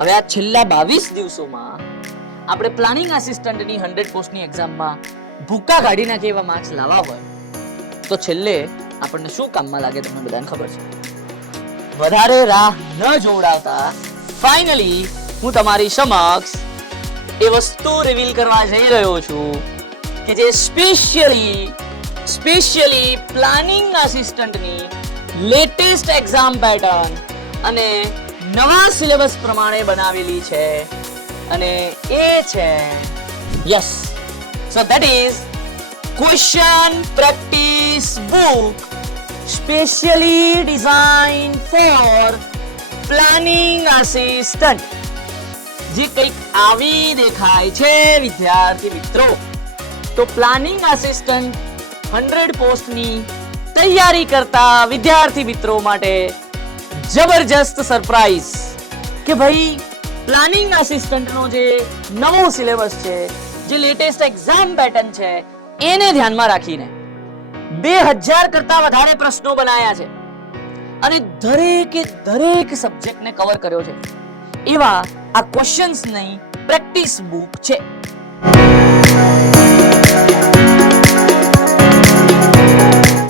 હવે આ છેલ્લા 22 દિવસોમાં આપણે પ્લાનિંગ આસિસ્ટન્ટની 100 પોસ્ટની એક્ઝામમાં ભૂકા કાઢી નાખે એવા માર્ક્સ લાવવા હોય તો છેલ્લે આપણને શું કામમાં લાગે તમને બધાને ખબર છે. વધારે રાહ ન જોડાવતા ફાઇનલી હું તમારી સમક્ષ એ વસ્તુ રિવીલ કરવા જઈ રહ્યો છું કે જે સ્પેશિયલી પ્લાનિંગ આસિસ્ટન્ટની લેટેસ્ટ એક્ઝામ પેટર્ન અને નવા સિલેબસ પ્રમાણે બનાવેલી છે અને એ છે yes so that is question practice book specially design for planning assistant, જે કંઈક આવી દેખાય છે વિદ્યાર્થી મિત્રો. તો પ્લાનિંગ આસિસ્ટન્ટ 100 પોસ્ટની તૈયારી કરતા વિદ્યાર્થી મિત્રો માટે જબરજસ્ત સરપ્રાઈઝ કે ભાઈ પ્લાનિંગ આસિસ્ટન્ટનો જે નવો સિલેબસ છે, જે લેટેસ્ટ એક્ઝામ પેટર્ન છે, એને ધ્યાનમાં રાખીને 2000 કરતા વધારે પ્રશ્નો બનાયા છે અને દરેક સબ્જેક્ટને કવર કર્યો છે એવા આ ક્વેશ્ચન્સની પ્રેક્ટિસ બુક છે.